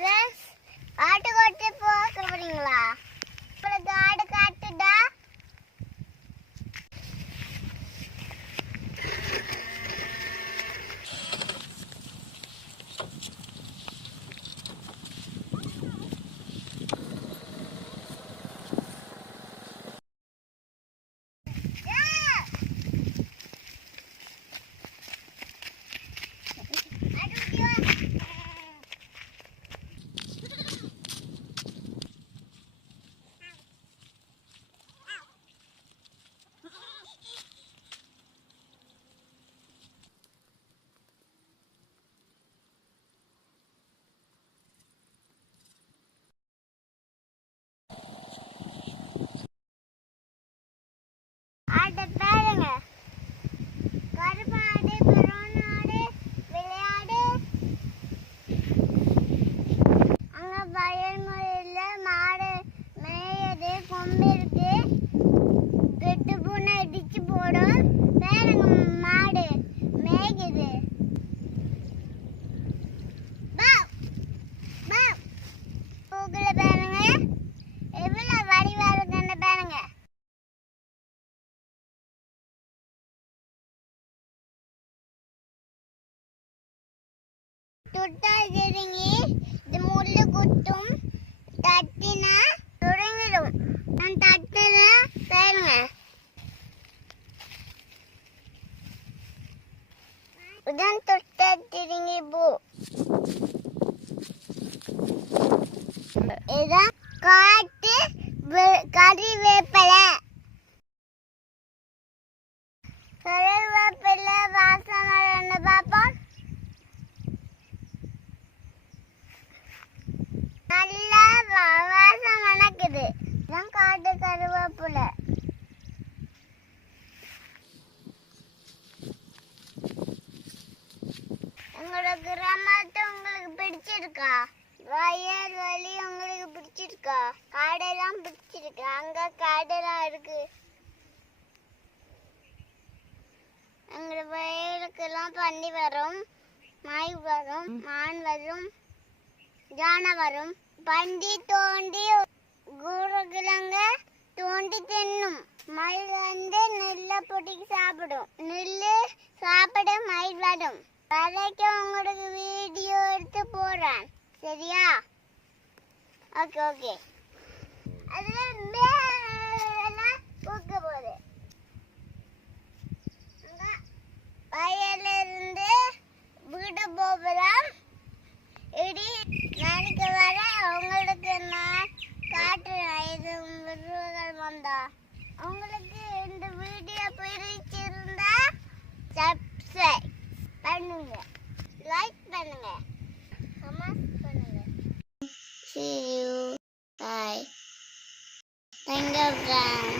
Friends, ஆட்டு கோட்டை பார்க்க போறீங்களா? உங்களுக்கு ஆடு காட்டுதா? ஆட்டை பாருங்க. கருப்பாடு, பிரவுன் ஆடு, வெள்ளையாடு. அங்க வயல் முறையில மாடு மேயுது, கொம்பு இருக்கு. கெட்டு பூனை இடிச்சு போடும். பாருங்க, மாடு மேய்க்குது. பூக்களை பாருங்க, எவ்வளவு வடிவா இருக்குன்னு பாருங்க. துட்டால் தெரிங்கி இது முள்ளு குத்தும், தட்டினா துறங்கிடும். நான் தட்டுல பாருங்க. இதான் துட்டா தெரிங்கி பூ. இதான் காட்டு கறிவேப்பிலை. கறிவேப்பிலை வாசனை பார்ப்போம். நல்லா வாசம் மணக்குது. இதான் காட்டு கருவேப்பிலை. எங்களோட கிராமத்தை உங்களுக்கு பிடிச்சிருக்கா? வயல் வழி உங்களுக்கு பிடிச்சிருக்கா? காடெல்லாம் பிடிச்சிருக்கு. அங்க காடெல்லாம் இருக்கு. எங்களோட வயலுக்கெல்லாம் பன்றி வரும், நாய் வரும், மான் வரும், யானை வரும். பன்றி தோண்டி கூறுகிழங்க தோண்டி தின்னும். மயில் வந்து நெல்லை பொட்டிக்கு சாப்பிடும். நெல்லு சாப்பிட மயில் வரும். வரைக்கும் உங்களுக்கு வீடியோ எடுத்து போடுறேன், சரியா? Okay okay. அதுல மேலாம் பூக்க போகுது. வயல்ல இருந்து வீடு போகலாம். இடி நாளைக்கு வர உங்களுக்கு நான் காட்டுறேன். இது மிருகங்கள் வந்தா உங்களுக்கு இந்த வீடியோ பிடிச்சிருந்தா சப்ஸ்கிரைப் பண்ணுங்க, லைக் பண்ணுங்க, கமெண்ட் பண்ணுங்க. See you. Bye. Thank you, friends.